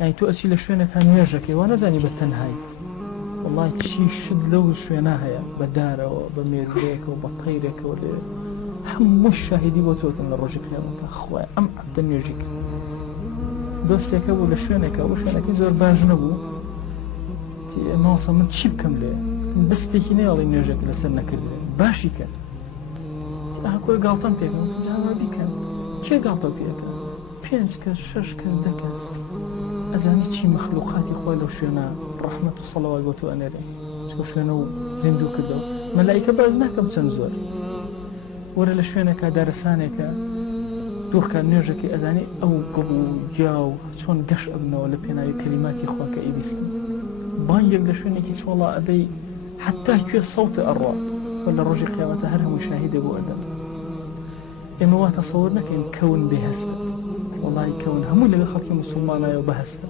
يعني تۆ ئەچی لە شوێنەکان نوێژەکەی وا نەزانی بە تەنهایی وڵای چی شت لەو شوێنە هەیە بە دارەوە بە مێرووەیەکەوە بە تەیرێکەوە لێ هەموو شاهدی بۆ تۆتن لە ڕۆژی قیامەتە خوای ئەم عەبدە نوێژی کرد دۆستێکە بوو لە شوێنێکە بۆ شوێنەکەی زۆر باش نەبوو ماوەسە من چی بکەم لێ بستێکی نێڵی نوێژێک لەسەر نەکردێ باشی کرد کۆی گاڵتەم پێکەم جاوا بیکەن کێ گاڵتە پێەکە 5 کەس 6 کەس 10 کەس ئەزانی چی مەخلوقاتی خۆی لەو شوێنە ڕەحمەت و سەڵاوات بۆ تۆ ئەنێرێ چکە شوێنە و زیندوو کردەوە مەلایکە باز ناکەم چەند زۆر وەرە لە شوێنێکە دارەسانێکە دوورکە نوێژەکەی ئەزانی ئەو گڵ و گیا و چۆن گەش ئەبنەوە لە پێناوی کەلیماتی خواکە ئیبیستن بانگێک لە شوێنێکی چۆڵا ئەدەی حتا کوێ سەوتە ئەڕوا وە لە ڕۆژی قیامەتە هەر هەمووی شاهیدە بۆ ئەدەن ئێمە وا تەسەوور نەکەین کەون بێهەستە وەڵای کەون هەموو لەوێ خەڵکی موسڵمانایە و بەهەستە